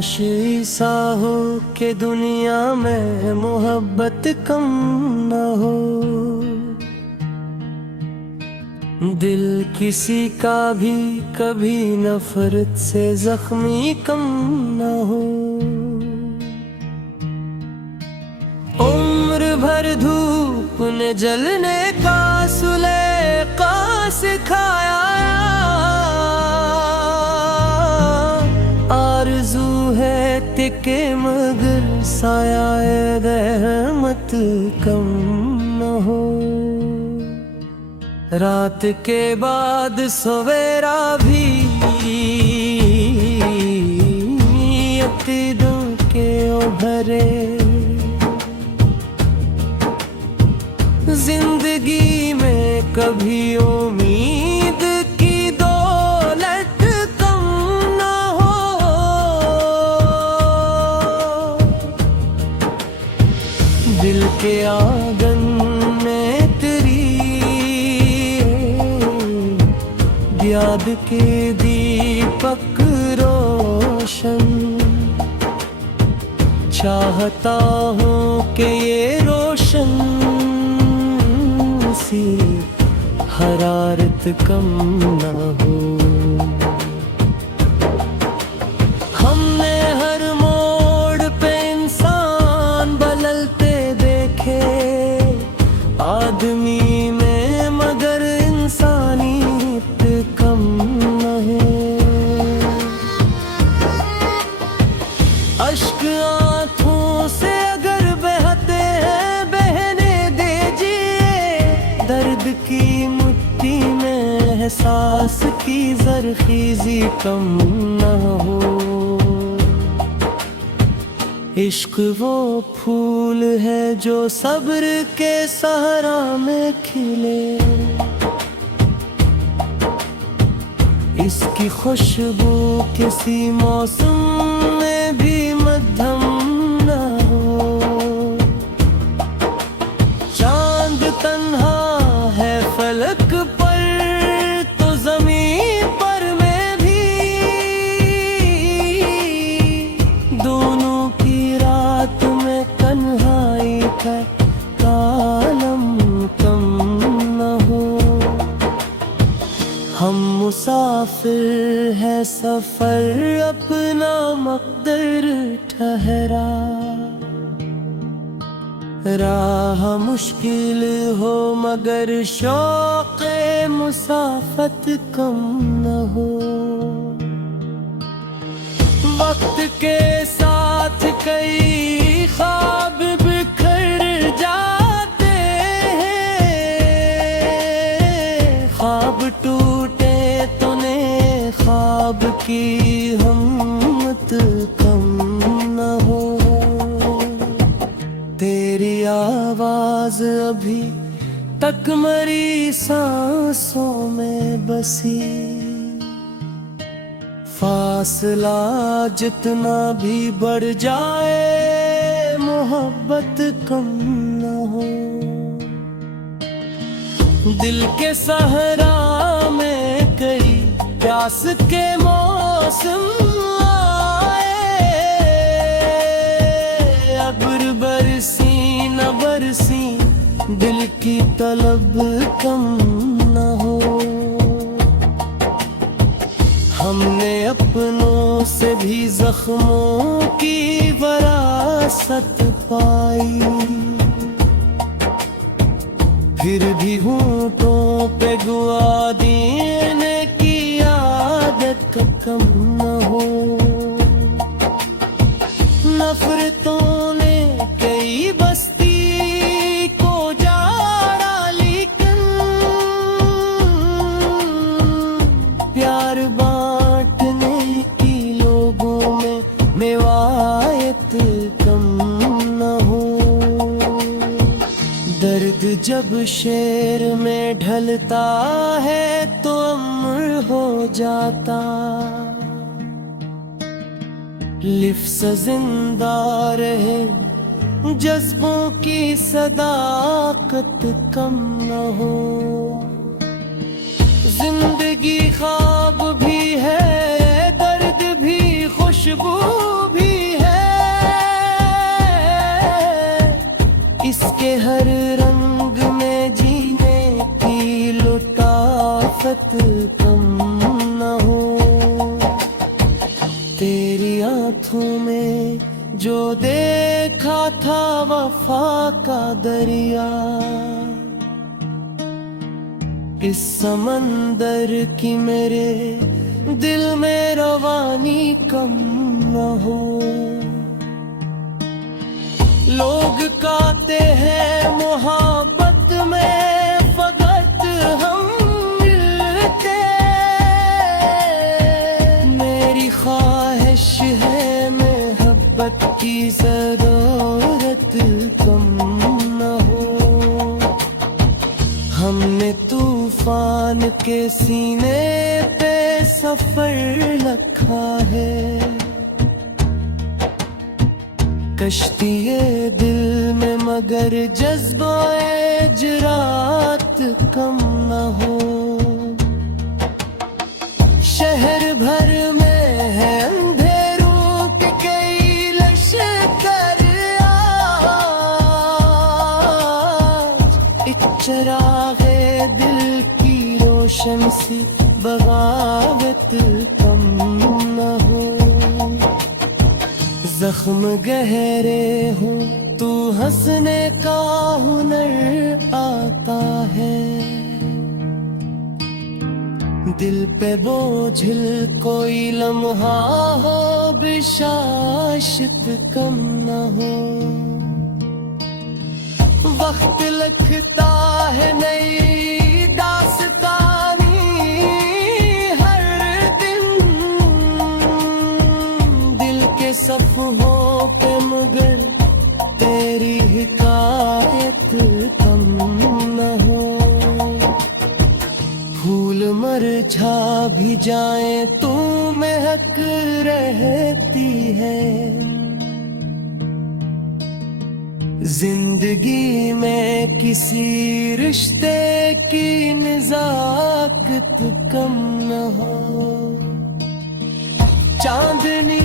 काश ऐसा हो कि दुनिया में मोहब्बत कम न हो, दिल किसी का भी कभी नफरत से जख्मी कम न हो। उम्र भर धूप ने जलने का सुलेका सिखाया, आरज़ू है तिके मगर साया रहमत कम न हो। रात के बाद सवेरा भी अतीदों के उभरे, जिंदगी में कभी उम्मीद की दौलत कम न हो। दिल के आंगन में तेरी याद के दीपक रोशन, चाहता हूँ कि ये रोशन सी हरारत कम न हो। हमने हर मोड़ पे इंसान बदलते देखे, आदमी में मगर इंसानियत कम न है। अश्क आँखों से अगर बहते हैं बहने दीजिए, दर्द की मुट्ठी में एहसास की ज़रख़ीज़ी कम न हो। इश्क वो फूल है जो सब्र के सहारा में खिले, इसकी खुशबू किसी मौसम में भी मध्यम न हो। चांद तन्हा है फलक पर तो ज़मीन पर में भी, दोनों की रात में तन्हाई का आलम कम न हो। हम मुसाफिर है सफर अपना मक़दर ठहरा, राह मुश्किल हो मगर शौक़े मुसाफत कम न हो। वक्त के साथ कई ख्वाब बिखर जाते हैं, ख्वाब टूटे तो ने ख्वाब की हिम्मत कम न हो। तेरी आवाज अभी तक मरी सांसों में बसी, फासला जितना भी बढ़ जाए मोहब्बत कम न हो। दिल के सहरा में कई प्यास के मौसम आए, अब्र बरसी न बरसी दिल की तलब कम न हो। हमने अपनों से भी जख्मों की वरासत पाई, फिर भी होठों पे गुआ देने की आदत कम न हो। नफरतों ने कई बस्ती को जाड़ा, लेकिन प्यार बांटने की लोगों में मेवायत कम न हो। दर्द जब शेर में ढलता है तो अमर हो जाता, लिफ्ज़ जिंदा रहे जज्बों की सदाकत कम न हो। जिंदगी ख्वाब भी है, दर्द भी, खुशबू भी, इसके हर रंग में जीने की लुताफत कम न हो। तेरी आंखों में जो देखा था वफा का दरिया, इस समंदर की मेरे दिल में रवानी कम न हो। लोग कहते हैं मोहब्बत में फकत हम मिलते, मेरी ख्वाहिश है मोहब्बत की जरूरत कम न हो। हमने तूफान के सीने पे सफर रखा है, कश्ती दिल में मगर जज्बाए जरात कम न हो। शहर भर में है अंधेरों के कई लश्कर, आज चिरागे दिल की रोशन सी बगावत कम न हो। जख्म गहरे हो तू हंसने का हुनर आता है, दिल पे बोझिल कोई लम्हा हो बिशाशत कम न हो। वक्त लगता है नई दास्तानी हर दिन, दिल के सफ़हों पे मगर तेरी हिकायत कम न हो। फूल मुरझा भी जाए तू महक रहती है, जिंदगी में किसी रिश्ते की नज़ाकत कम न हो। चांदनी